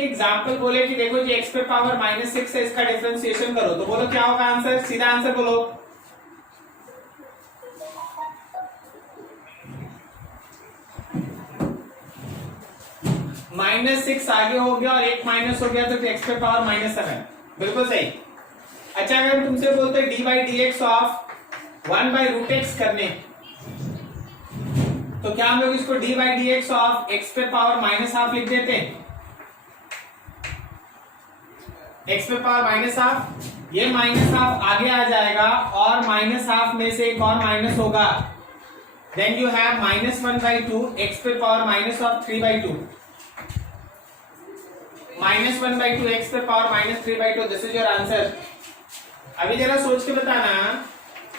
एक एग्जांपल बोले कि देखो जी x पे पावर -6 है, इसका डिफरेंशिएशन करो, तो बोलो क्या होगा आंसर, सीधा आंसर बोलो। -6 आगे हो गया और एक माइनस हो गया तो x पे पावर -7, बिल्कुल सही। अच्छा अगर तुमसे बोलते dy dx ऑफ 1/√x करने, तो क्या हम लोग इसको dy dx ऑफ x पे पावर -½ लिख देते हैं? x पे पावर -½ ये -½ आगे आ जाएगा और -½ में से एक और माइनस होगा, देन यू हैव -1/2 x पे पावर -3/2, -1/2 x पे power -3/2, this is your answer. अभी जरा सोच के बताना,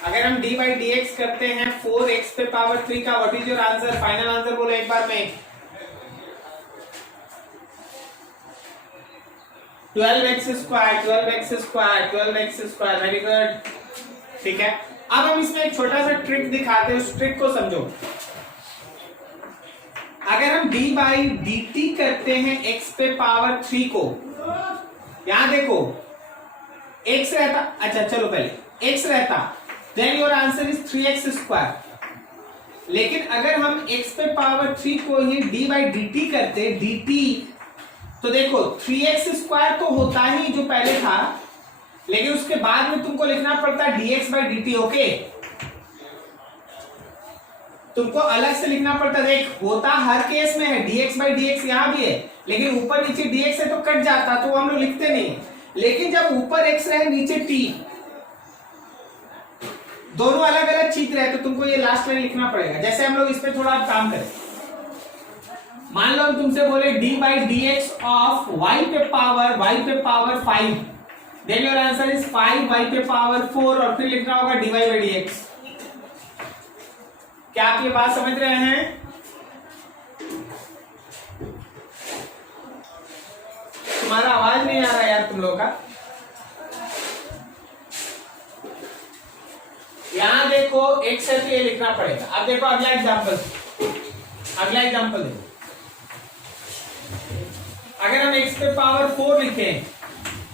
अगर हम dy dx करते हैं 4x पे पावर 3 का, what is your answer, final answer बोलो एक बार में। 12x², वेरी गुड, ठीक है। अब हम इसमें एक छोटा सा ट्रिक दिखाते हैं, उस ट्रिक को समझो। अगर हम dy/dt करते हैं x पे पावर 3 को, यहां देखो x रहता, अच्छा चलो पहले x रहता, then your answer is 3x²। लेकिन अगर हम x पे पावर 3 को ही dy/dt करते dt, तो देखो 3x² तो होता ही जो पहले था, लेकिन उसके बाद में तुमको लिखना पड़ता है dx/dt, ओके। तुमको अलग से लिखना पड़ता, देख होता हर केस में है, dx/dx यहां भी है, लेकिन ऊपर नीचे dx है तो कट जाता, तो हम लोग लिखते नहीं। लेकिन जब ऊपर x रहे नीचे t, दोनों अलग अलग चीज रहे, तो तुमको ये लास्ट लाइन लिखना पड़ेगा। जैसे हम लोग इस पे थोड़ा काम करें, मान लो हम तुमसे बोले dy/dx ऑफ y पे power 5, then your answer is 5y पे पावर 4, और फिर लिखना होगा dy/dx। क्या आप ये बात समझ रहे हैं? तुम्हारा आवाज नहीं आ रहा यार तुम लोग का। यहां देखो x है तो ये लिखना पड़ेगा। अब देखो अगला एग्जांपल देखो, अगर हम x पे पावर 4 लिखें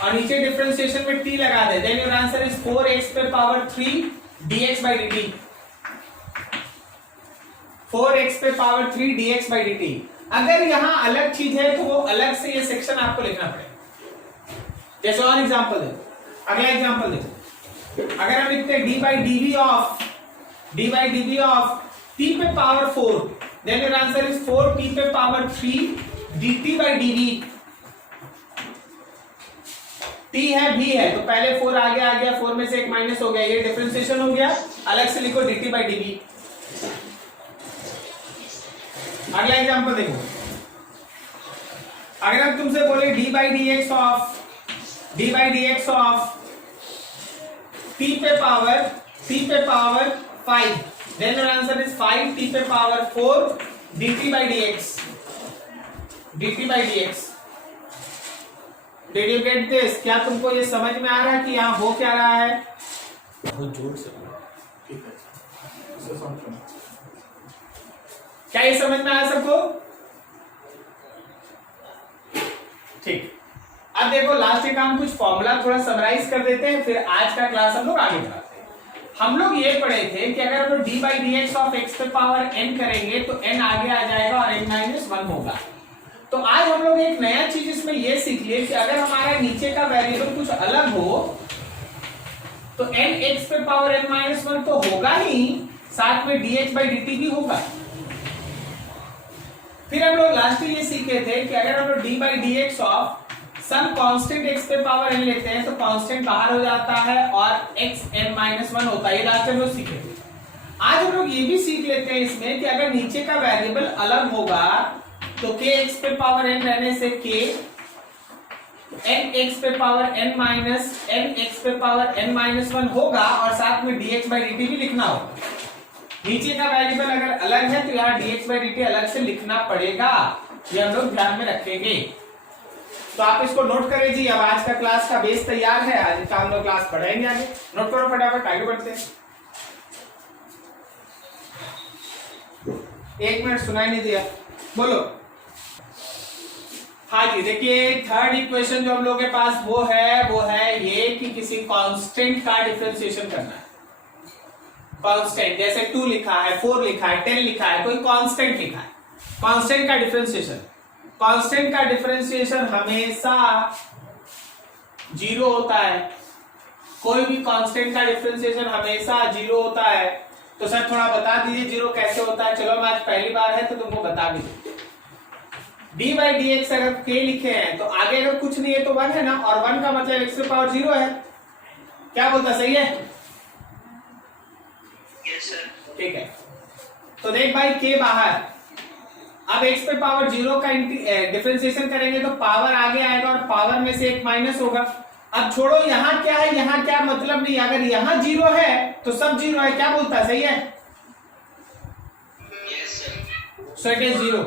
और नीचे डिफरेंशिएशन में t लगा दे, then your answer is 4x पे पावर 3 dx/dt, 4x पे पावर 3 dx/dt। अगर यहां अलग चीज है तो वो अलग से ये सेक्शन आपको लिखना पड़ेगा। जैसे और एग्जांपल देखो, अगला एग्जांपल देखो, अगर हम लिखते हैं dy/dv ऑफ t पे power 4, then your answer is 4t पे पावर 3 dt/dv। t है v है तो पहले 4 आगे आ गया, 4 में से एक माइनस हो गया, ये डिफरेंशिएशन हो गया, अलग से लिखो dt/dv। अगला एग्जांपल देखो, अगर हम तुमसे बोले dy/dx ऑफ t पे power 5, then your answer is 5t पे power 4 dt/dx। Did you get this? क्या तुमको ये समझ में आ रहा है कि यहाँ हो क्या रहा है? बहुत जोर से ठीक है, क्या ये समझ में आया सबको? ठीक, अब देखो लास्ट एक हम कुछ फॉर्मूला थोड़ा समराइज कर देते हैं, फिर आज का क्लास हम लोग आगे बढ़ाते हैं। हम लोग ये पढ़े थे कि अगर हम लोग dy/dx ऑफ x पे पावर n करेंगे तो n आगे आ जाएगा और n-1 होगा। तो आज हम लोग एक नया चीज इसमें ये सीख लिए कि अगर हमारा नीचे का वेरिएबल कुछ अलग हो तो n(x पे पावर n-1) तो होगा ही, साथ में dx/dt भी होगा। फिर हम लोग लास्ट में ये सीखे थे कि अगर हम लोग dy/dx of some constant x पे पावर n लेते हैं तो कांस्टेंट बाहर हो जाता है और x n-1 होता है, ये लास्ट में लोग सीखे थे। आज हम लोग ये भी सीख लेते हैं इसमें कि अगर नीचे का वेरिएबल अलग होगा तो kx पे पावर n रहने से k nx पे पावर nx पे पावर n-1 होगा और साथ में dx/dt भी लिखना होगा। नीचे का वेरिएबल अगर अलग है तो यहाँ dx/dt अलग से लिखना पड़ेगा, ये हम लोग ध्यान में रखेंगे। तो आप इसको नोट करें जी। अब आज का क्लास का बेस तैयार है, आज का हम लोग क्लास पढ़ाएंगे आगे। नोट करो फटाफट, आगे बढ़ते हैं। 1 मिनट सुनाई नहीं दिया, बोलो। हाँ जी, देखिए थर्ड इक्वेशन जो हम लोग के पास वो है ये कि किसी कांस्टेंट का डिफरेंशिएशन करना है। कांस्टेंट जैसे 2 लिखा है, 4 लिखा है, 10 लिखा है, कोई कांस्टेंट लिखा है। कांस्टेंट का डिफरेंशिएशन, कांस्टेंट का डिफरेंशिएशन हमेशा 0 होता है। कोई भी कांस्टेंट का डिफरेंशिएशन हमेशा 0 होता है। तो सर थोड़ा बता दीजिए 0 कैसे होता है। चलो मैं आज पहली बार है तो तुमको बता भी दूं। डी बाई डी एक्स अगर के लिखे हैं तो आगे अगर कुछ नहीं है तो 1 है ना, और 1 का मतलब एक्स पे पावर 0 है। क्या बोलता, सही है? Yes sir. ठीक है, तो देख भाई के बाहर, अब x पे पावर 0 का डिफरेंशिएशन करेंगे तो पावर आगे आएगा और पावर में से एक माइनस होगा। अब छोड़ो यहाँ क्या है, यहाँ क्या मतलब नहीं, अगर यहाँ 0 है तो सब 0 है। क्या बोलता है, सही है? Yes sir. So it is 0।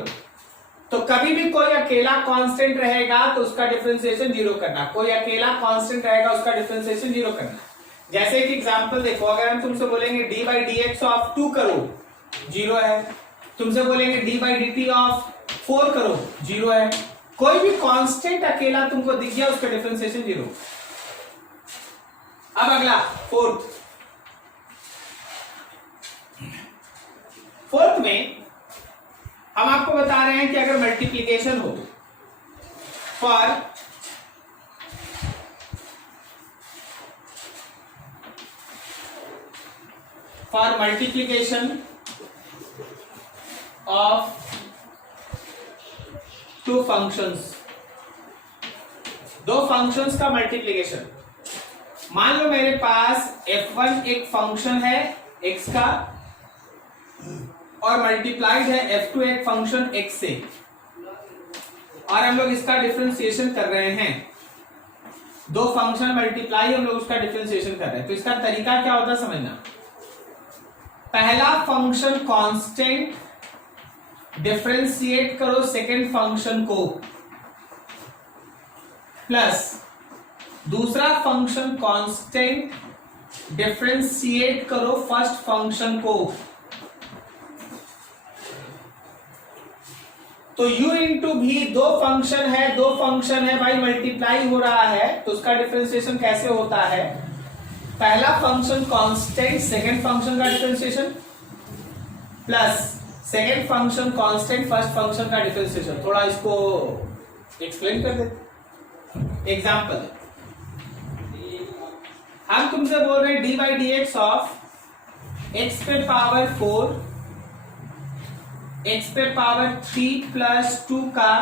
तो कभी भी कोई अकेला कांस्टेंट रहेगा तो उसका डिफरेंशिएशन 0 करना, कोई अकेला कांस्टेंट रहेगा उसका डिफरेंशिएशन 0 करना। जैसे एक एग्जांपल देखो, अगर हम तुमसे बोलेंगे D by D x of 2 करो, 0 है। तुमसे बोलेंगे D by d t of 4 करो, 0 है। कोई भी कांस्टेंट अकेला तुमको दिख गया उसका डिफरेंशिएशन 0। अब अगला फोर्थ में हम आपको बता रहे हैं कि अगर मल्टीप्लिकेशन हो for multiplication of 2 functions, 2 functions का मल्टीप्लिकेशन। मान लो मेरे पास f1 एक फंक्शन है x का और मल्टीप्लाइड है f2 एक फंक्शन x से, और हम लोग इसका डिफरेंशिएशन कर रहे हैं। 2 फंक्शन मल्टीप्लाई, हम लोग उसका डिफरेंशिएशन कर रहे हैं। तो इसका तरीका क्या होता है समझना। पहला फंक्शन कांस्टेंट, डिफरेंशिएट करो सेकंड फंक्शन को, प्लस दूसरा फंक्शन कांस्टेंट, डिफरेंशिएट करो फर्स्ट फंक्शन को। तो u इंटू भी 2 फंक्शन है, 2 फंक्शन है भाई, मल्टीप्लाई हो रहा है तो उसका डिफरेंशिएशन कैसे होता है। पहला फंक्शन कांस्टेंट, सेकंड फंक्शन का differentiation, plus second function constant, first function का डिफरेंशिएशन। थोड़ा इसको एक्सप्लेन कर देते। एग्जांपल, हम तुमसे बोल रहे हैं D by D x of x पे पावर 4 x पे पावर 3 प्लस 2 का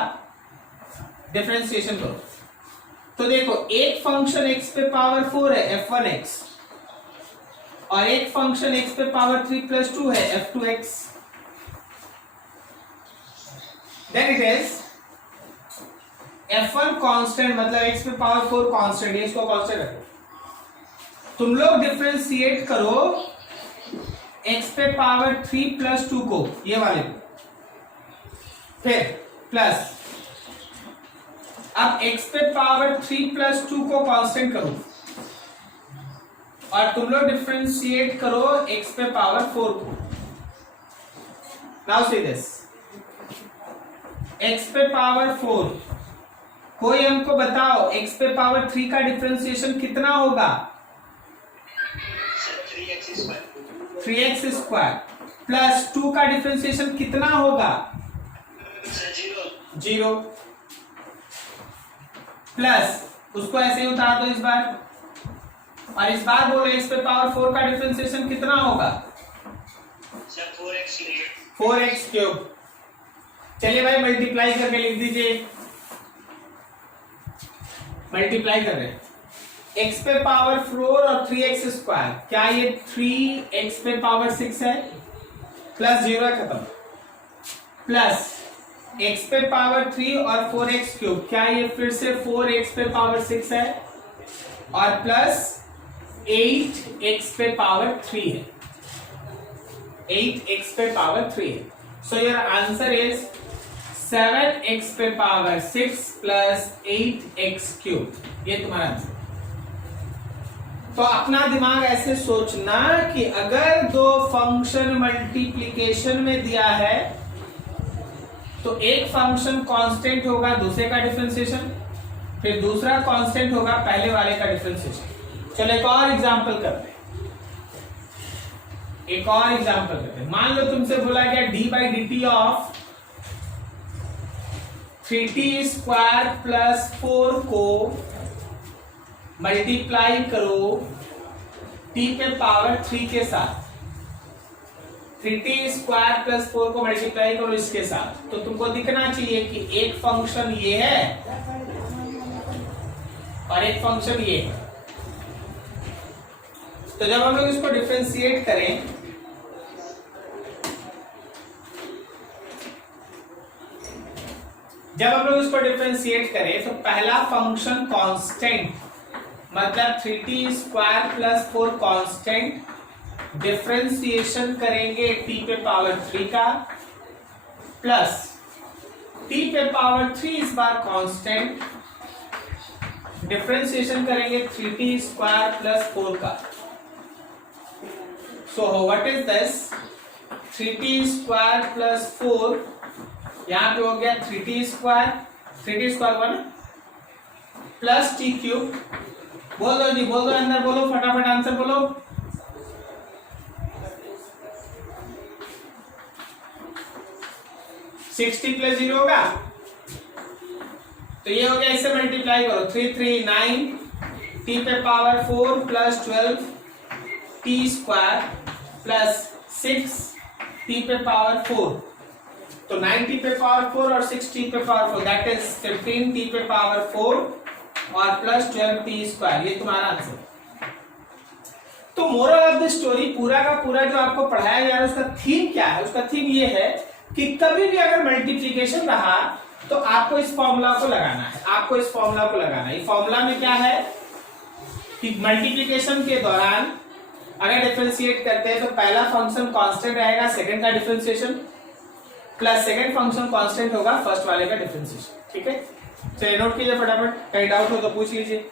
डिफरेंशिएशन करो। तो देखो एक फंक्शन x पे पावर 4 है f1x, और एक फंक्शन x पे पावर 3 प्लस 2 है f2x। Then it is f1 constant, मतलब x पे पावर 4 कांस्टेंट, ये इसको कांस्टेंट रखो। तुम लोग डिफरेंशिएट करो x पे पावर 3 प्लस 2 को, ये वाले को, फिर प्लस अब x पे पावर 3 प्लस 2 को कांस्टेंट करो और तुम लोग डिफरेंशिएट करो x पे पावर 4 को। नाउ सी दिस, x पे पावर 4, कोई हमको बताओ x पे पावर 3 का डिफरेंशिएशन कितना होगा। 3x स्क्वायर प्लस 2 का डिफरेंशिएशन कितना होगा। 0 प्लस उसको ऐसे ही उतार दो इस बार, और इस बार बोलो x पे पावर 4 का डिफरेंशिएशन कितना होगा। 4x cube. चलिए भाई मल्टीप्लाई करके लिख दीजिए। मल्टीप्लाई कर रहे हैं x पे पावर 4 और 3x स्क्वायर, क्या ये 3x पे पावर 6 है, प्लस 0 है, खत्म, प्लस x पे पावर 3 और 4x क्यूब, क्या ये फिर से 4x पे पावर 6 है, और प्लस 8x पे पावर 3 है, 8x पे पावर 3 है। सो योर आंसर इज 7x पे पावर 6 प्लस 8x क्यूब, ये तुम्हारा आंसर। तो अपना दिमाग ऐसे सोचना कि अगर 2 फंक्शन मल्टीप्लिकेशन में दिया है तो एक फंक्शन कांस्टेंट होगा दूसरे का डिफरेंशिएशन, फिर दूसरा कांस्टेंट होगा पहले वाले का डिफरेंशिएशन। चलो एक और एग्जांपल करते हैं, एक और एग्जांपल करते हैं। मान लो तुमसे बोला गया d/dt of 3t square plus 4 को मल्टीप्लाई करो t पे पावर 3 के साथ। 3t स्क्वायर प्लस 4 को मल्टीप्लाई करो इसके साथ, तो तुमको दिखना चाहिए कि एक फंक्शन ये है और एक फंक्शन ये है। तो जब हम लोग इसको डिफरेंशिएट करें, तो पहला फंक्शन कांस्टेंट मतलब 3t square plus 4 constant, differentiation करेंगे t पे पावर 3 का, प्लस t पे पावर 3 इस बार कांस्टेंट, डिफरेंशिएशन करेंगे 3t स्क्वायर प्लस 4 का। So what is this? 3t square plus 4, यहां पे हो गया 3t स्क्वायर हुआ ना, प्लस t क्यूब। बोल दो जी, बोल दो, अंदर बोलो, फटाफट आंसर बोलो। सिक्सटी प्लस 0 होगा, तो ये हो गया, इससे मल्टीप्लाई करो, 3 3 9, t पे power 4 plus 12 t square plus 6 t पे पावर 4, तो 9 t पे पावर 4 और 6 t पे पावर 4, दैट इज 15 t पे पावर 4 और प्लस 12 t स्क्वायर। ये तुम्हारा आंसर। तो मोरल ऑफ द स्टोरी, पूरा का पूरा जो आपको पढ़ाया जा रहा है उसका थीम क्या है? उसका थीम ये है कि कभी भी अगर मल्टीप्लिकेशन रहा तो आपको इस फॉर्मूला को लगाना है, आपको इस फॉर्मूला को लगाना है। फॉर्मूला में क्या है कि मल्टीप्लिकेशन के दौरान अगर डिफरेंशिएट करते हैं तो पहला फंक्शन कांस्टेंट रहेगा, सेकंड का differentiation, plus second function constant होगा फर्स्ट वाले का डिफरेंशिएशन। ठीक है, चलिए नोट कीजिए फटाफट, कहीं डाउट हो तो पूछ लीजिए।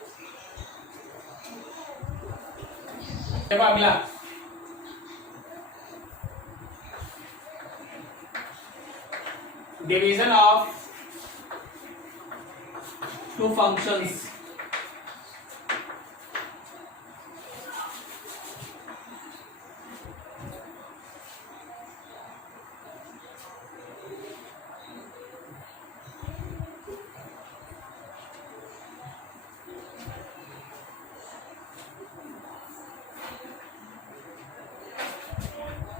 जब अगला डिवीजन ऑफ टू फंक्शंस।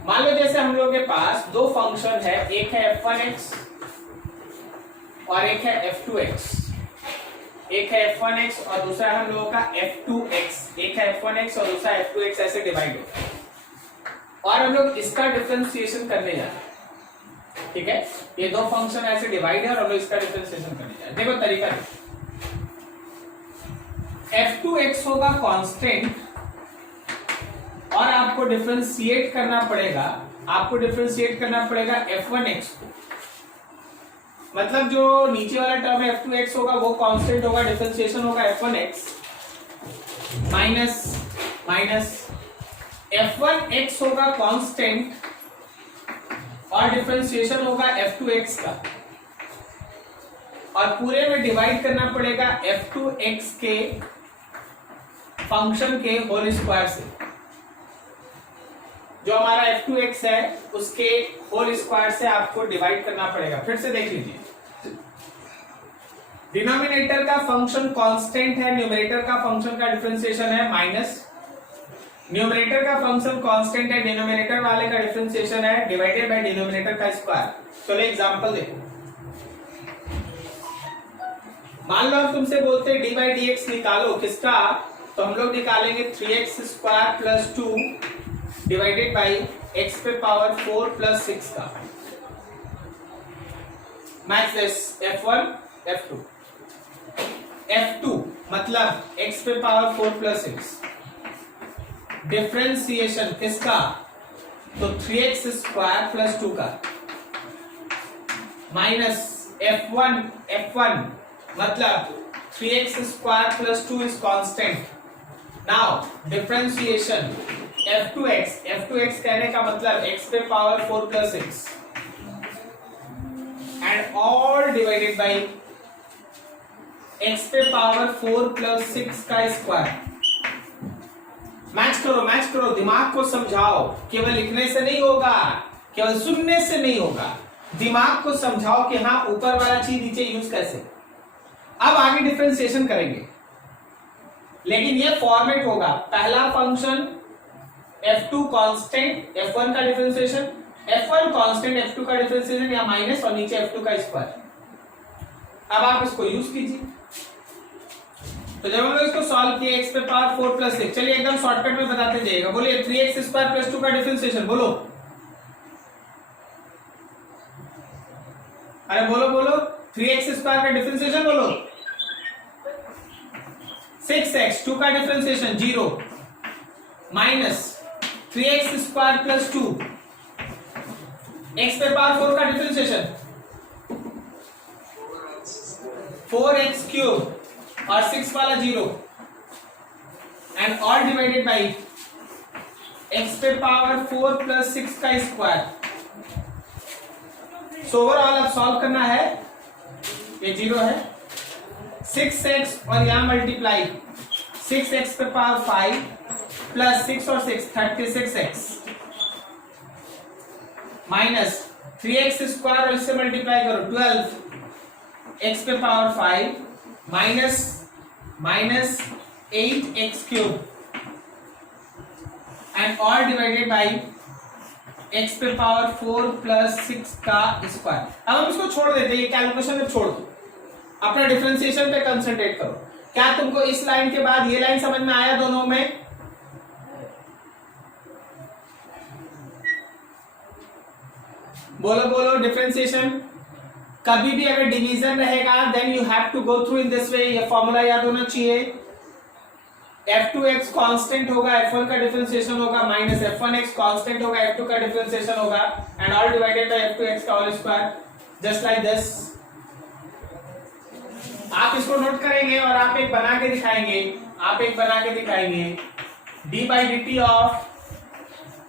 मान लो जैसे हम लोग के पास दो फंक्शन है, एक है f1x और एक है f2x, एक है f1x और दूसरा हम लोगों का f2x, एक है f1x और दूसरा f2x, ऐसे डिवाइड हो और हम लोग इसका डिफरेंशिएशन करने जा रहे हैं। ठीक है, ये दो फंक्शन ऐसे डिवाइड है और हम लोग इसका डिफरेंशिएशन करने जा रहे हैं। देखो तरीका, f2x होगा कांस्टेंट और आपको डिफरेंशिएट करना पड़ेगा f1x को। मतलब जो नीचे वाला टर्म f2x होगा वो कांस्टेंट होगा, डिफरेंशिएशन होगा f1x माइनस f1x होगा कांस्टेंट और डिफरेंशिएशन होगा f2x का, और पूरे में डिवाइड करना पड़ेगा f2x के फंक्शन के होल स्क्वायर से। जो हमारा f2x है उसके होल स्क्वायर से आपको डिवाइड करना पड़ेगा। फिर से देख लीजिए, डिनोमिनेटर का फंक्शन कांस्टेंट है, न्यूमरेटर का फंक्शन का डिफरेंशिएशन है माइनस, न्यूमरेटर का फंक्शन कांस्टेंट है, डिनोमिनेटर वाले का डिफरेंशिएशन है डिवाइडेड बाय डिनोमिनेटर का स्क्वायर। चलो एग्जांपल देखो, मान लो हम तुमसे बोलते हैं d/dx निकालो, किसका? तो हम लोग निकालेंगे 3x square plus 2 divided by x पे पावर 4 प्लस 6 का। Match this f1 f2, f2 मतलब x पे पावर 4 प्लस 6, डिफरेंशिएशन किसका? तो 3x स्क्वायर प्लस 2 का, माइनस f1 मतलब 3x square plus 2 is constant. Now differentiation f2x कहने का मतलब x पे power 4 plus 6 and all divided by x पे पावर 4 प्लस 6 का स्क्वायर। मैच करो, दिमाग को समझाओ, केवल लिखने से नहीं होगा, केवल सुनने से नहीं होगा, दिमाग को समझाओ कि हाँ ऊपर वाला चीज नीचे यूज कैसे। अब आगे डिफरेंशिएशन करेंगे, लेकिन ये फॉर्मेट होगा, पहला फंक्शन f2 कांस्टेंट, f1 का डिफरेंशिएशन, f1 कांस्टेंट, f2 का डिफरेंशिएशन या माइनस और नीचे f2 का स्क्वायर। अब आप इसको यूज कीजिए। तो जब हम लोग इसको सॉल्व किए x पे पावर 4 प्लस 6, चलिए एकदम शॉर्टकट में बताते जाइएगा। बोलिए 3x स्क्वायर प्लस 2 का डिफरेंशिएशन, बोलो, अरे बोलो 3x स्क्वायर का डिफरेंशिएशन बोलो। 6x, 2 का differentiation 0 minus 3x square plus 2, x पे पावर 4 का डिफरेंशिएशन 4x क्यूब और 6 वाला 0 and all divided by x पे पावर 4 प्लस 6 का स्क्वायर। सो ओवरऑल अब सॉल्व करना है, ये 0 है, 6x और यहां मल्टीप्लाई 6x पे पावर 5 प्लस 6 और 6 36x माइनस 3x स्क्वायर और इससे मल्टीप्लाई करो 12 x पे power 5 minus 8x cube and all divided by x पे पावर 4 प्लस 6 का स्क्वायर। अब हम इसको छोड़ देते हैं, ये कैलकुलेशन में छोड़ दो, अपना डिफरेंशिएशन पे कंसंट्रेट करो। क्या तुमको इस लाइन के बाद ये लाइन समझ में आया दोनों में? बोलो डिफरेंशिएशन। कभी भी अगर डिवीजन रहेगा then you have to go through in this way, ये फॉर्मूला याद होना चाहिए। f2x कांस्टेंट होगा, f1 का डिफरेंशिएशन होगा, माइनस f1x कांस्टेंट होगा, f2 का डिफरेंशिएशन होगा and all divided by f2x का whole square, just like this. आप इसको नोट करेंगे और आप एक बना के दिखाएंगे, d by dt of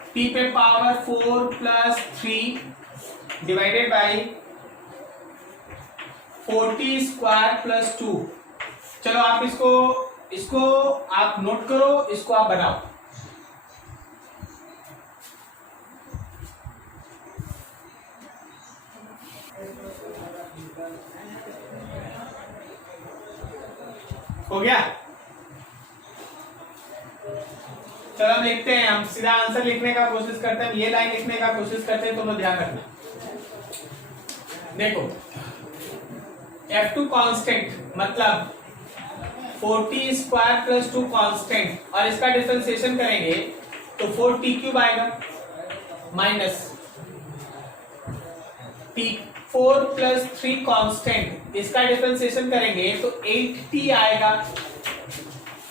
t पे power 4 plus 3 divided by 40 square plus 2। चलो आप इसको आप नोट करो, इसको आप बनाओ। हो गया? चलो हम लिखते हैं, हम सीधा आंसर लिखने का कोशिश करते हैं, ये लाइन लिखने का कोशिश करते हैं, तुम लोग ध्यान रखना। देखो f2 कांस्टेंट मतलब 40 स्क्वायर प्लस 2 कांस्टेंट और इसका डिफरेंशिएशन करेंगे तो 4t क्यूब आएगा माइनस t4 प्लस 3 कांस्टेंट, इसका डिफरेंशिएशन करेंगे तो 8t आएगा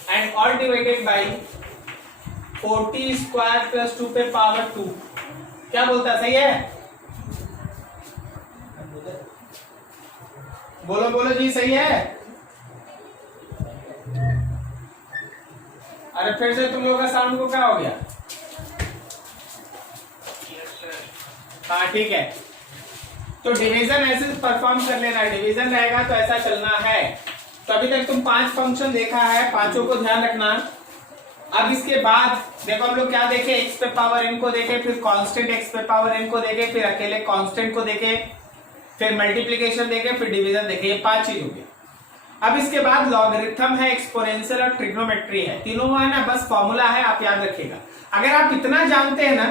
and all divided by 40 square plus 2 पे पावर 2। क्या बोलता है, सही है? बोलो जी, सही है? अरे फिर से तुम लोगों का साउंड को क्या हो गया? हाँ ठीक है, तो डिवीजन ऐसे परफॉर्म कर लेना, डिवीजन रहेगा तो ऐसा चलना है। तो अभी तक तुम 5 फंक्शन देखा है, पांचों को ध्यान रखना। अब इसके बाद देखो हम लोग क्या देखे, x पे पावर n को देखे, फिर कांस्टेंट x पे पावर n को देखे, फिर अकेले कांस्टेंट को देखे, फिर मल्टीप्लिकेशन देखे, फिर डिवीजन देखे, ये 5 चीज हो गया। अब इसके बाद लॉगरिथम है, एक्सपोनेंशियल और ट्रिग्नोमेट्री है, तीनों है ना, बस फॉर्मूला है, आप याद रखिएगा। अगर आप इतना जानते हैं ना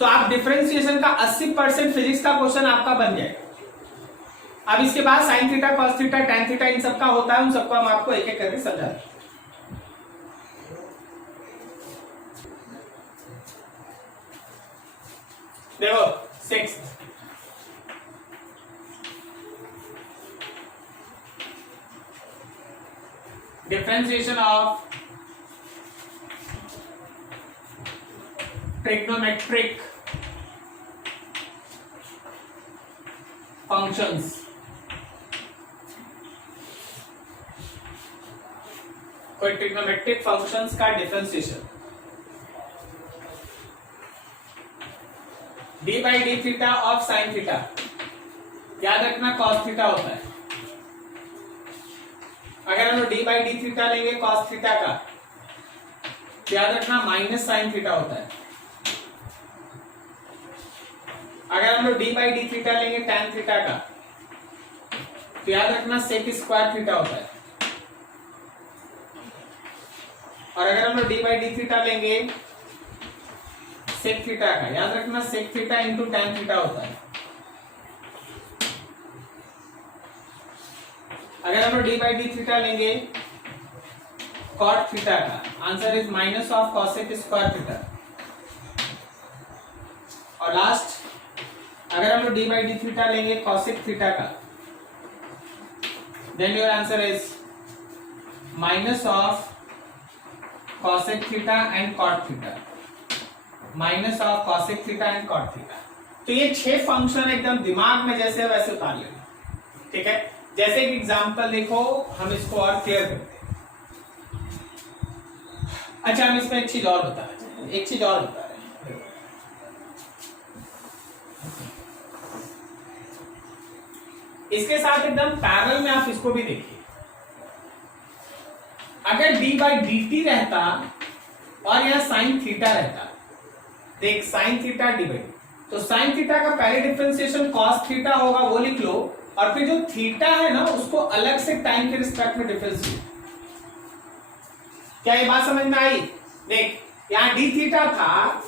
तो आप डिफरेंशिएशन का 80% फिजिक्स का क्वेश्चन आपका बन जाएगा। अब इसके बाद sine theta, cos theta, tan theta इन सबका होता है, उन सबको हम आपको एक एक करके समझा दें। देखो 6 differentiation of trigonometric functions। कोई ट्रिग्नोमेट्रिक फंक्शंस का differentiation d by d theta of sine theta याद रखना cos थीटा होता है। अगर हम लोग डी बाई डी थीटा लेंगे cos थीटा का, तो याद रखना माइनस साइन थीटा होता है। अगर हम लोग डी बाई डी थीटा लेंगे tan थीटा का, तो याद रखना सेक स्क्वायर थीटा होता है। और अगर हम लोग डी बाई डी थीटा लेंगे सेक थीटा का, याद रखना sec theta into tan theta होता है। अगर हम लोग डी बाई डी थीटा लेंगे cot थीटा का, answer is minus of cosec square theta. और लास्ट अगर हम लोग डी बाई डी थीटा लेंगे cosec थीटा का, then your answer is minus of cosec theta and cot theta, minus of cosec theta and cot theta. तो ये 6 function एकदम दिमाग में जैसे वैसे उतार लेना, ठीक है। जैसे एक एग्जांपल देखो, हम इसको और क्लियर करते हैं। अच्छा, हम इसमें एक चीज और बता रहे हैं, इसके साथ एकदम पैरेलल में आप इसको भी देखिए। अगर डी बाई डी टी रहता और यहां साइन थीटा रहता, देख साइन थीटा डी बाई, तो साइन थीटा का पहले डिफरेंशिएशन कॉस थीटा होगा, वो लिख लो, और फिर जो थीटा है ना उसको अलग से टाइम के रिस्पेक्ट में डिफरेंशिएट। क्या ये बात समझ में आई? देख यहां डी थीटा था,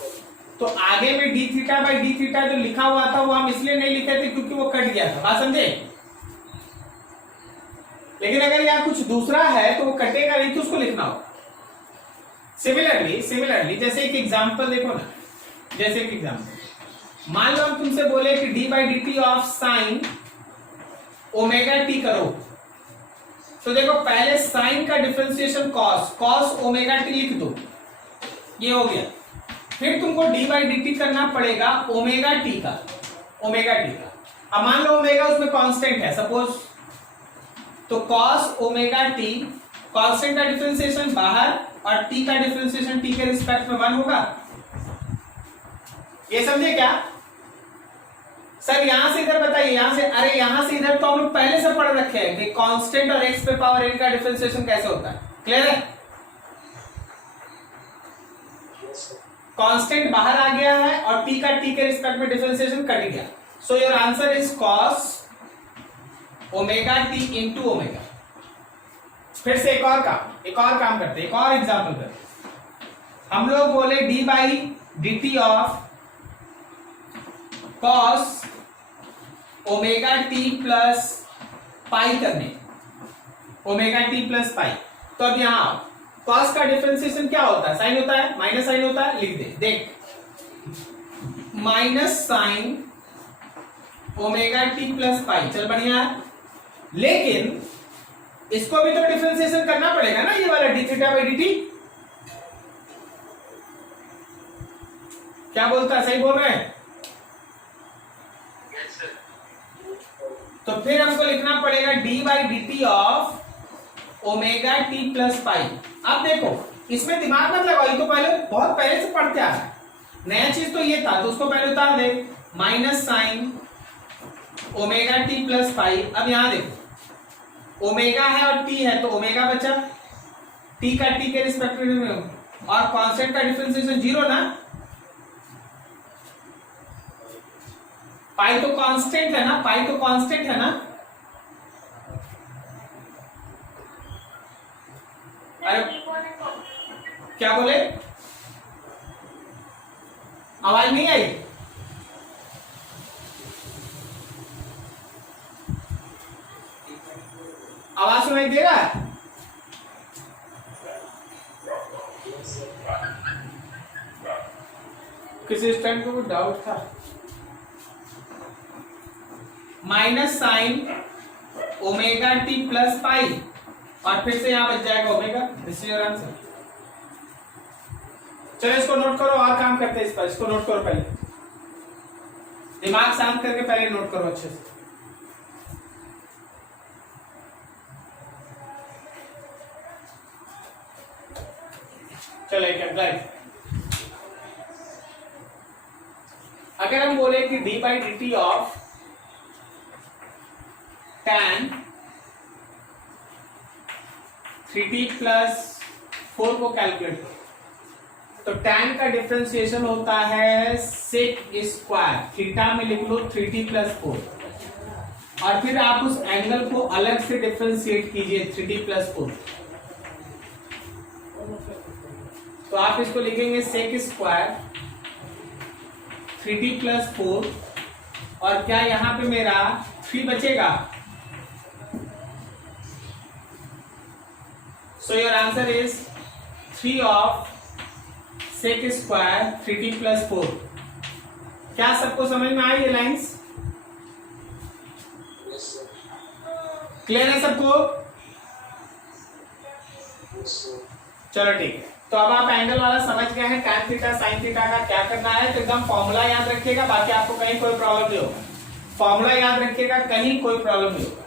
तो आगे में D theta by d theta जो लिखा हुआ था वो हम इसलिए नहीं लिखे थे क्योंकि वो कट गया था, बात समझे। लेकिन अगर यहाँ कुछ दूसरा है तो वो कटेगा नहीं, तो उसको लिखना होगा। सिमिलरली जैसे एक एग्जांपल देखो ना, जैसे एक एग्जांपल मान लो हम तुमसे बोले कि D by d t of sine omega T करो, तो देखो पहले साइन का डिफरेंशिएशन कॉस ओमेगा टी लिख दो, ये हो गया। फिर तुमको डी बाई डी टी करना पड़ेगा ओमेगा टी का। अब मान लो ओमेगा उसमें कांस्टेंट है सपोज, तो कॉस ओमेगा टी, कांस्टेंट का डिफरेंशिएशन बाहर और टी का डिफरेंशिएशन टी के रिस्पेक्ट में 1 होगा। ये समझे क्या सर? यहां से इधर बताइए, यहां से, अरे यहां से इधर तो हम लोग पहले से पढ़ रखे हैं कि कांस्टेंट और एक्स पे पावर n का डिफरेंशिएशन कैसे होता है, क्लियर है? कांस्टेंट बाहर आ गया है और t का t के रिस्पेक्ट में डिफरेंशिएशन कट गया, सो your answer is cos omega T into omega. फिर से एक और काम करते हैं, एक और एग्जांपल करते हैं। हम लोग बोले D by d t of cos omega t plus पाई करने, ओमेगा टी प्लस पाई। तो अब यहां कॉस का डिफरेंशिएशन क्या होता है? साइन होता है, माइनस साइन होता है, लिख दे। देख minus sine omega t plus पाई, चल बढ़िया है। लेकिन इसको भी तो डिफरेंशिएशन करना पड़ेगा ना, ये वाला D theta by d T. क्या बोलता है, सही बोल रहे हैं? तो फिर हमको लिखना पड़ेगा D by d t of omega t plus pi. अब देखो इसमें दिमाग मत लगाओ, ये तो बहुत पहले से पढ़ते आ रहा है। नया चीज तो ये था, तो उसको पहले उतार दे। Minus sine omega t plus pi. अब यहां देखो ओमेगा है और टी है, तो ओमेगा बचा, टी का टी के रिस्पेक्ट में, और कांस्टेंट का डिफरेंशिएशन 0 ना, पाई तो कांस्टेंट है ना, अरे क्या बोले, आवाज नहीं आई? आवाज सुनाई दे रहा है? किसी स्टूडेंट को कोई डाउट था? Minus sine omega t plus पाई, और फिर से यहां बच जाएगा omega. This is your answer. चलो इसको नोट करो, और काम करते हैं इस पर। इसको नोट करो, पहले दिमाग शांत करके पहले नोट करो अच्छे से। चलो एक अगला, अगर हम बोले कि D by d t of tan 3t plus 4 को कैलकुलेट करो तो tan का डिफरेंशिएशन होता है सेक स्क्वायर, थीटा में लिख लो 3t प्लस 4 और फिर आप उस एंगल को अलग से डिफरेंशिएट कीजिए 3t प्लस 4। तो आप इसको लिखेंगे सेक स्क्वायर 3t प्लस 4 और क्या यहां पे मेरा 3 बचेगा। So your answer is 3 of sec square 3t plus 4। क्या सबको समझ में आई ये लाइंस? Yes, sir. क्लियर है सबको? Yes, sir. चलो ठीक है, तो अब आप एंगल वाला समझ गए हैं। tan थीटा sin थीटा का क्या करना है, तो एकदम फॉर्मूला याद रखिएगा, बाकी आपको कहीं कोई प्रॉब्लम नहीं होगा। फॉर्मूला याद रखिएगा, कहीं कोई प्रॉब्लम नहीं होगा।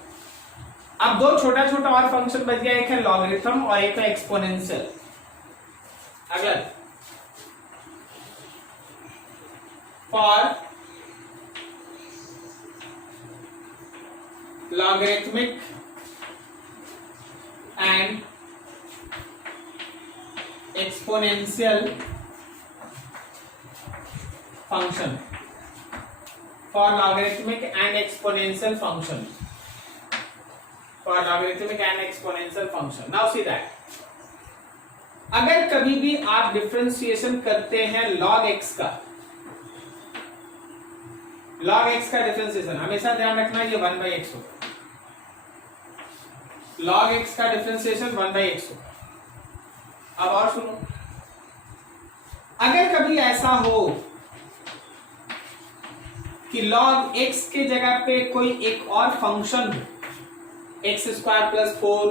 अब दो छोटा छोटा और फंक्शन बच गया, एक है लॉगरिथम और एक है एक्सपोनेंशियल। अगला for logarithmic and exponential function, for logarithmic and exponential function, for logarithmic and exponential function. Now see that अगर कभी भी आप डिफरेंशिएशन करते हैं log x का, log x का डिफरेंशिएशन हमेशा ध्यान रखना ये 1/x होगा। log x का डिफरेंशिएशन 1/x होगा। अब और सुनो, अगर कभी ऐसा हो कि log x के जगह पे कोई एक और फंक्शन हो, x square plus 4,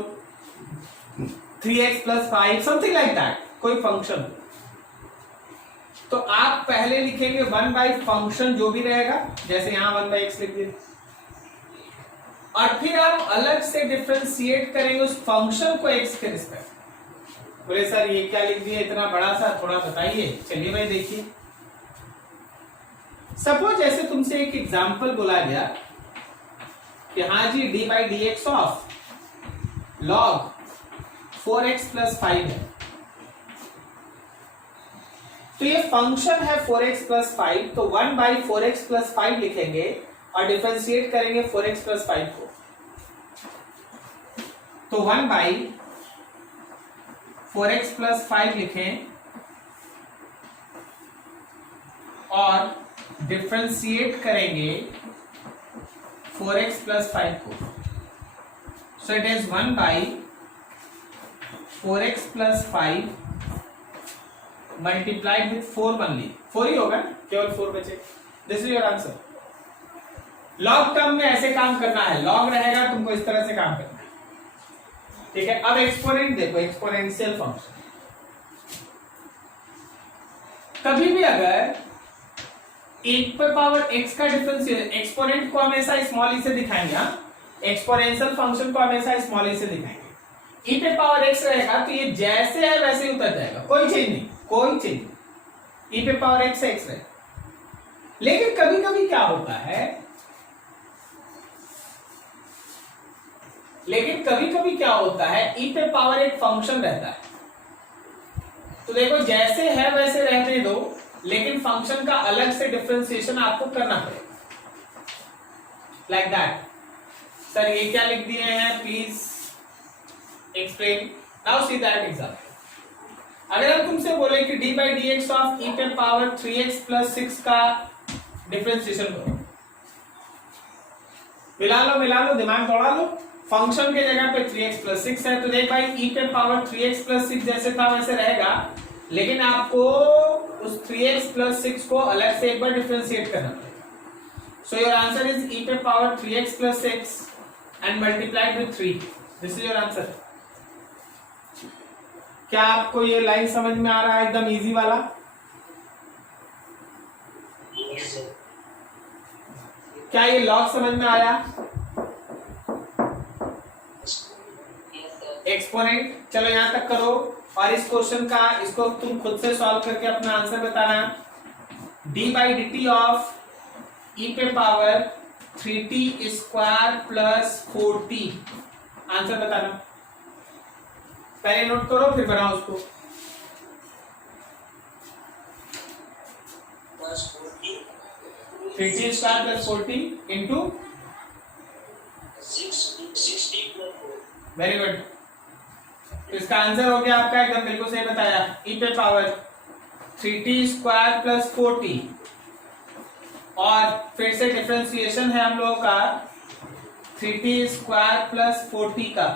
3x plus 5, something like that, कोई फंक्शन हो, तो आप पहले लिखेंगे 1 फंक्शन जो भी रहेगा, जैसे यहां 1/x लिख दिया, और फिर आप अलग से डिफरेंशिएट करेंगे उस फंक्शन को x के रिस्पेक्ट। बोले सर ये क्या लिख दिया इतना बड़ा सा, थोड़ा बताइए। चलिए भाई देखिए, सपोज जैसे तुमसे एक एग्जांपल बोला गया कि हाँ जी d/dx of log 4x plus 5 है, तो ये फंक्शन है 4x प्लस 5, तो 1/4x प्लस 5 लिखेंगे और डिफरेंशिएट करेंगे 4x प्लस 5 को, तो 1/4x प्लस 5 लिखें और डिफरेंशिएट करेंगे 4x प्लस 5 को, सो it is 1/4x plus 5 multiplied with 4 only, 4 ही होगा, केवल 4 बचे। This is your answer. Long term में ऐसे काम करना है, लॉग रहेगा तुमको इस तरह से काम करना है, ठीक है। अब एक्सपोनेंट देखो, एक्सपोनेंशियल फंक्शन, कभी भी अगर 1/x का डिफरेंशियल, एक्सपोनेंट को हमेशा स्मॉल ई से दिखाएंगे, एक्सपोनेंशियल फंक्शन को हमेशा स्मॉल ई से दिखाएंगे। e/x रहेगा तो ये जैसे है वैसे ही उतर जाएगा, कोई चेंज नहीं, कोई चेंज नहीं, e/x x रहेगा। लेकिन कभी कभी क्या होता है, लेकिन कभी कभी क्या होता है, e पे पावर एक फंक्शन रहता है, तो देखो जैसे है वैसे रहने दो, लेकिन फंक्शन का अलग से डिफरेंशिएशन आपको करना पड़ेगा, लाइक दैट। सर ये क्या लिख दिए हैं, please explain. Now see that example. अगर हम तुमसे बोले कि d/dx ऑफ e पे पावर 3x प्लस 6 का डिफरेंशिएशन करो, मिला लो दिमाग दौड़ा लो, फंक्शन के जगह पे 3x प्लस 6 है, तो देख भाई e पे पावर 3x प्लस 6 जैसे था वैसे रहेगा, लेकिन आपको उस 3x प्लस 6 को अलग से एक बार डिफरेंशिएट करना पड़ेगा। सो योर आंसर इज e पे power 3x plus 6 and multiplied with 3। This is your answer. क्या आपको ये लाइन समझ में आ रहा है, एकदम इजी वाला? Yes, sir. क्या ये लॉग समझ में आया? Yes, sir. एक्सपोनेंट, चलो यहां तक करो, और इस क्वेश्चन का इसको तुम खुद से सॉल्व करके अपना आंसर बताना। d/dt ऑफ e पे power 3t square plus 4t। Answer बताना, पहले नोट करो फिर बनाओ उसको। plus 40 3t square plus 4t into 60 plus 4 very good. तो इसका आंसर हो गया आपका एकदम बिल्कुल सही बताया, e पे power 3t square plus 4t। और फिर से डिफरेंशिएशन है हम लोगों का 3t स्क्वायर प्लस 4t का,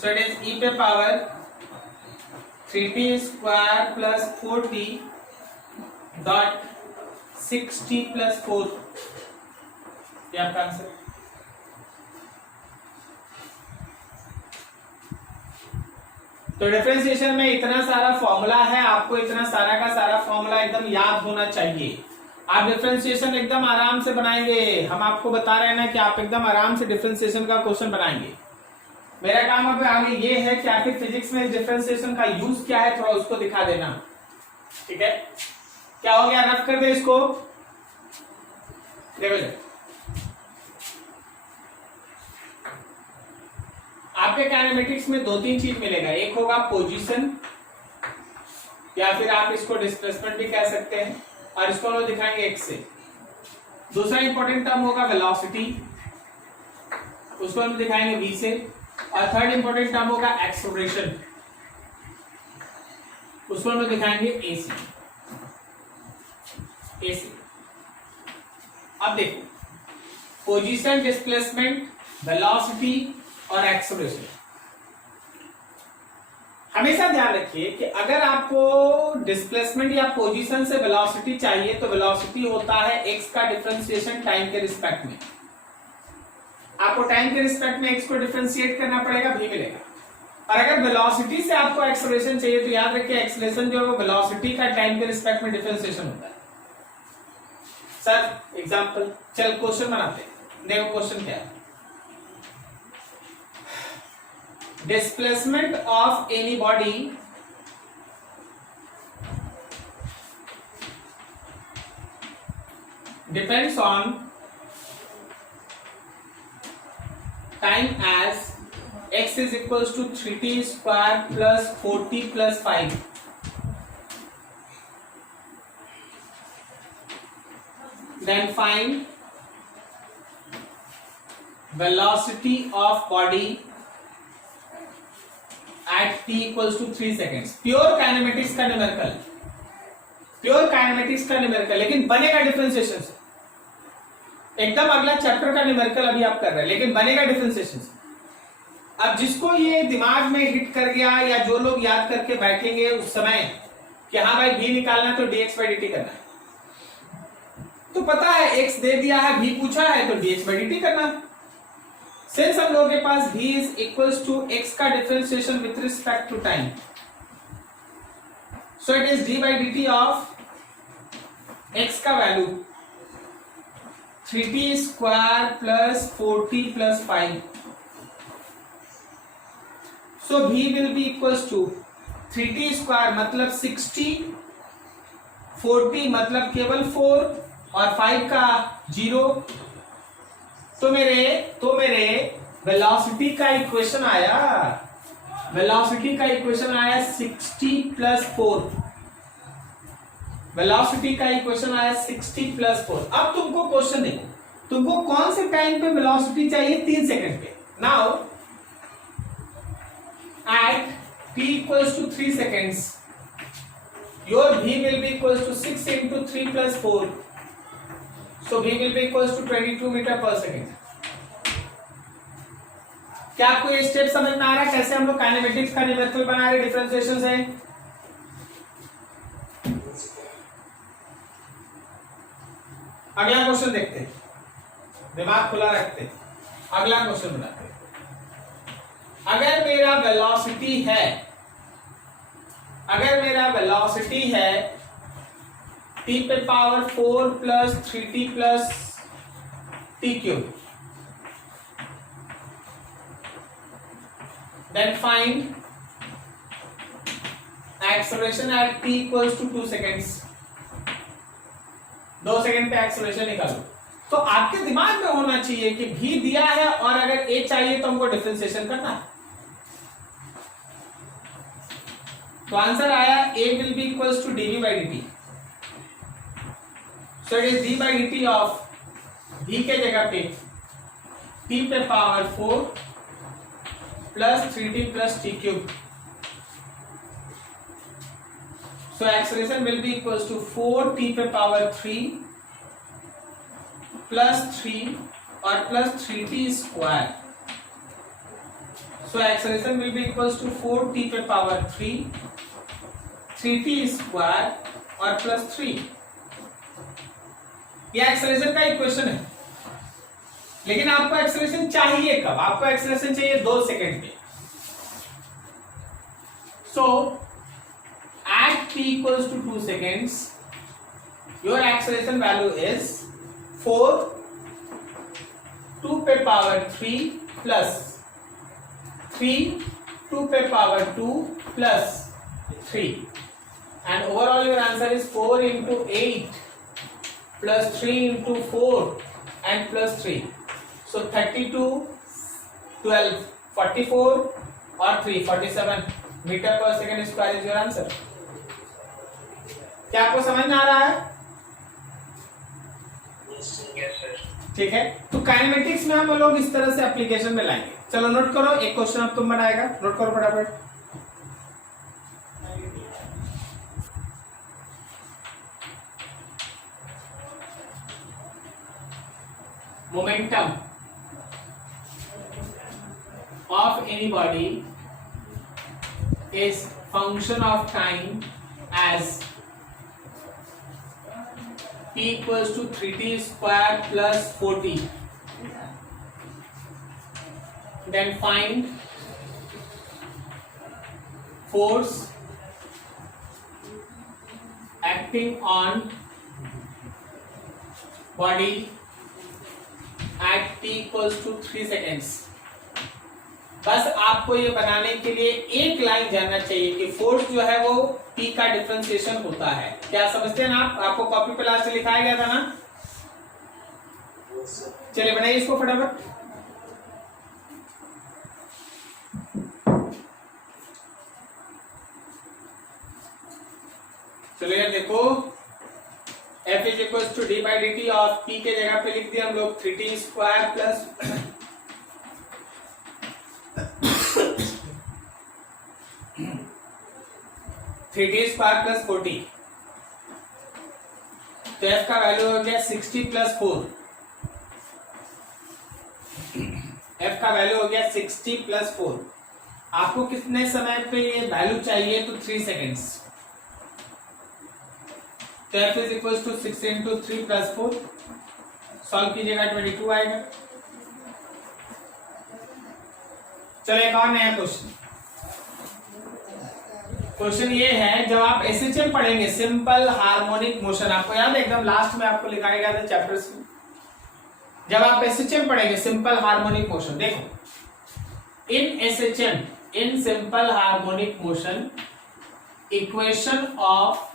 सो इट इज e पे power 3t square plus 4t dot 6t plus 4। ये आपका आंसर। तो डिफरेंशिएशन में इतना सारा फॉर्मूला है, आपको इतना सारा का सारा फॉर्मूला एकदम याद होना चाहिए। आप डिफरेंशिएशन एकदम आराम से बनाएंगे, हम आपको बता रहे हैं ना कि आप एकदम आराम से डिफरेंशिएशन का क्वेश्चन बनाएंगे। मेरा काम अब आगे ये है कि आखिर फिजिक्स में डिफरेंशिएशन का यूज क्या है, थोड़ा उसको दिखा देना। ठीक है, क्या हो गया, रफ कर दे इसको। देखो आपके काइनेमेटिक्स में दो तीन चीज मिलेगा, एक होगा पोजीशन या फिर आप इसको डिस्प्लेसमेंट भी कह सकते हैं, और इसको हम लोग दिखाएंगे एक्स से। दूसरा इंपॉर्टेंट टर्म होगा वेलोसिटी, उसको हम दिखाएंगे v से। और थर्ड इंपॉर्टेंट टर्म होगा एक्सेलरेशन, उसको हम लोग दिखाएंगे a से। अब देखो, पोजीशन, डिस्प्लेसमेंट, वेलोसिटी और एक्सेलरेशन। हमेशा ध्यान रखिए कि अगर आपको डिस्प्लेसमेंट या पोजीशन से वेलोसिटी चाहिए तो वेलोसिटी होता है x का डिफरेंशिएशन टाइम के रिस्पेक्ट में। आपको टाइम के रिस्पेक्ट में x को डिफरेंशिएट करना पड़ेगा, v मिलेगा। और अगर वेलोसिटी से आपको एक्सेलरेशन चाहिए तो याद रखिए एक्सेलरेशन जो है वो वेलोसिटी का टाइम के रिस्पेक्ट में डिफरेंशिएशन होता है। सर एग्जांपल, चल क्वेश्चन बनाते हैं। देखो क्वेश्चन क्या है, displacement of any body depends on time as x is equals to 3t square plus 4t plus 5. Then find velocity of body at t equals to 3 seconds. Pure kinematics का numerical, pure kinematics का numerical, लेकिन बनेगा differentiation से। एकदम अगला chapter का numerical अभी आप कर रहे हैं, लेकिन बनेगा डिफरेंशिएशन से। अब जिसको ये दिमाग में हिट कर गया या जो लोग याद करके बैठेंगे उस समय कि हाँ भाई v निकालना तो dx by dt करना है, तो पता है x दे दिया है, v पूछा है तो dx by dt करना है। सिंस हम लोगों के पास v is equals to x का differentiation with respect to time, so it is d by dt of x का value 3t square plus 4t plus 5, so v will be equals to 3t square मतलब 60, 4t मतलब केवल 4 और 5 का 0। तो मेरे velocity का इक्वेशन आया, वेलोसिटी का इक्वेशन आया 60 प्लस 4, वेलोसिटी का इक्वेशन आया 60 प्लस 4। अब तुमको क्वेश्चन देखो, तुमको कौन से टाइम पे वेलोसिटी चाहिए, 3 सेकंड पे। Now at t equals to 3 seconds your v will be equals to 6 into 3 plus 4, so v will be equals to 22 metre पर सेकेंड। क्या आपको ये स्टेप समझ में आ रहा है कैसे हम लोग काइनेमेटिक्स का न्यूमेरिकल बना रहे डिफरेंशिएशन से? अगला क्वेश्चन देखते हैं, दिमाग खुला रखते हैं, अगला क्वेश्चन बनाते हैं। अगर मेरा वेलोसिटी है, अगर मेरा वेलोसिटी है t पे power 4 plus 3t plus t cube, then find acceleration at t equals to 2 seconds. 2 second पे एक्सेलरेशन निकालो। तो आपके दिमाग में होना चाहिए कि v दिया है और अगर a चाहिए तो हमको डिफरेंशिएशन करना है। तो आंसर आया a will be equals to dv by dt। So it is d by dt of v के जगह पे t पे power 4 plus 3t plus t cube. So acceleration will be equals to 4t पे power 3 plus 3 और plus 3t square. So acceleration will be equals to 4t पे power 3 3t square और plus 3। यह acceleration का equation है, लेकिन आपको acceleration चाहिए कब? आपको एक्सेलरेशन चाहिए 2 सेकंड पे। सो at t equals to 2 seconds, your acceleration value is 4 2 पे पावर 3 प्लस 3 2 पे power 2 plus 3 and overall your answer is 4 into 8 plus 3 into 4 and plus 3. So 32 12 44 और 3 47 मीटर पर second square is your answer. क्या आपको समझ में आ रहा है? Yes, sir. ठीक है, तो काइनेमेटिक्स में हम लोग इस तरह से एप्लीकेशन में लाएंगे। चलो नोट करो, एक क्वेश्चन अब तुम बनाएगा, नोट करो फटाफट। Momentum of any body is function of time as p equals to 3t square plus 4t. Then find force acting on body at t equals to 3 seconds. बस आपको ये बनाने के लिए एक लाइन जानना चाहिए कि फोर्स जो है वो p का डिफरेंशिएशन होता है। क्या समझते हैं ना आप? आपको कॉपी पे लास्ट लिखाया गया था ना? Yes, sir. चलिए बनाइए इसको फटाफट। चलो यार देखो, f is equal to d by d t of p के जगह पे लिख दिया हम लोग 3t square plus 3t square plus 40। तो f का वैल्यू हो गया 60 प्लस 4। f का वैल्यू हो गया 60 प्लस 4। आपको कितने समय पे ये वैल्यू चाहिए? तो 3 सेकेंड्स। तो f is equal to 6 into 3 plus 4। Solve कीजिएगा 22 आएगा। चलो एक और नया क्वेश्चन। क्वेश्चन ये है, जब आप एसएचएम पढ़ेंगे, सिंपल हार्मोनिक मोशन, आपको याद है एकदम लास्ट में आपको लिखाया गया था चैप्टर्स में, जब आप एसएचएम पढ़ेंगे सिंपल हार्मोनिक मोशन, देखो in SHM, in simple harmonic motion, equation of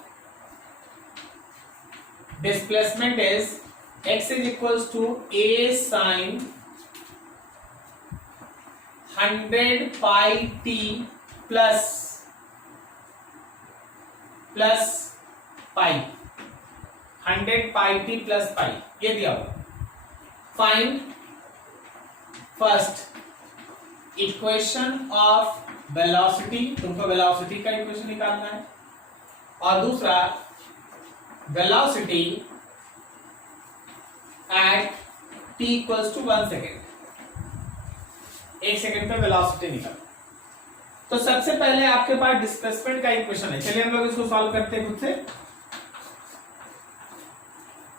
displacement is x is equals to a sin 100 pi t plus pi 100 pi t plus pi, ये दिया हुआ। Find first equation of velocity, तुमको velocity का equation निकालना है, और दूसरा velocity at t equals to 1 second, 1 second पे वेलोसिटी निकालो। तो सबसे पहले आपके पास डिस्प्लेसमेंट का इक्वेशन है, चलिए हम लोग इसको सॉल्व करते हैं खुद से।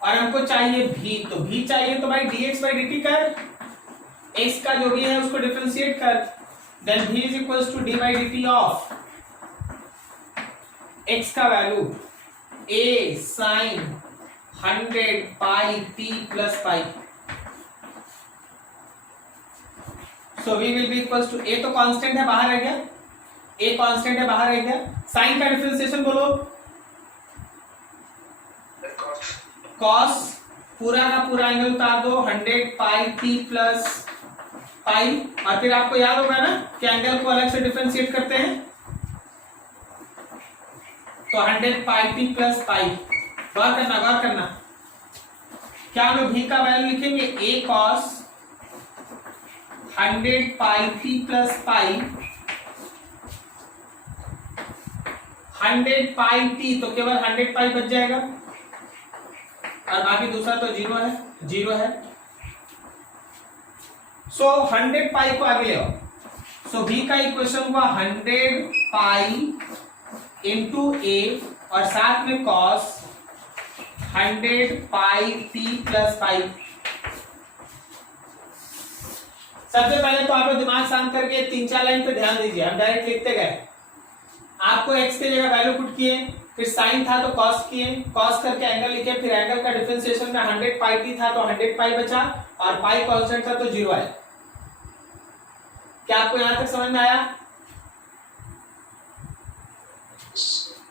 और हमको चाहिए v, तो v चाहिए तो भाई dx by dt कर, x का जो भी है उसको डिफरेंशिएट कर, then v is equals to d by dt of x का value a sin 100 pi t plus pi। So v will be equals to, a तो कांस्टेंट है बाहर रह गया, a कांस्टेंट है बाहर रह गया, साइन का डिफरेंशिएशन बोलो। कॉस पूरा का पूरा एंगल उतार दो 100 पाई टी प्लस पाई, और फिर आपको याद होगा ना कि एंगल को अलग से डिफरेंशिएट करते हैं, तो 100 पाई टी प्लस पाई। गौर करना क्या हम लोग भी का वैल्यू लिखेंगे a cos 100 pi T plus pi, 100 pi T तो केवल 100 पाई बच जाएगा, और बाकी दूसरा तो जीरो है। सो 100 पाई को आगे ले आओ, सो v का इक्वेशन हुआ 100 पाई इंटू a और साथ में cos 100 पाई t प्लस पाई। सबसे पहले तो आप लोग दिमाग शांत करके 3-4 लाइन पे ध्यान दीजिए। हम डायरेक्ट लिखते गए, आपको x की जगह वैल्यू पुट किए, फिर साइन था तो cos किए, cos करके एंगल लिखे, फिर एंगल का डिफरेंशिएशन में 100 पाई t था तो 100 पाई बचा, और पाई कांस्टेंट था तो 0 आया। क्या आपको यहां तक समझ में आया?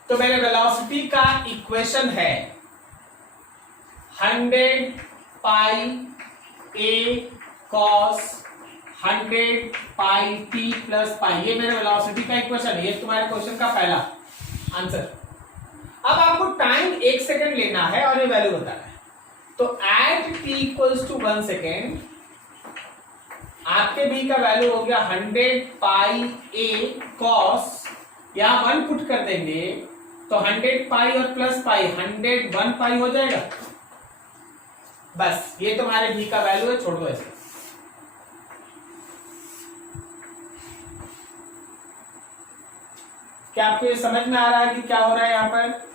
तो मेरे वेलोसिटी का इक्वेशन है 100 पाई a cos 100 pi t plus pi, ये मेरे वेलोसिटी का इक्वेशन है। ये तुम्हारे क्वेश्चन का पहला आंसर। अब आपको टाइम 1 सेकंड लेना है और ये वैल्यू बताना है। तो at t equals to 1 second आपके b का वैल्यू हो गया 100 पाई a cos, यहां 1 पुट कर देंगे तो 100 पाई और प्लस पाई 101 पाई हो जाएगा। बस ये तुम्हारे b का वैल्यू है, छोड़ दो ऐसे। क्या आपको ये समझ में आ रहा है कि क्या हो रहा है यहां पर?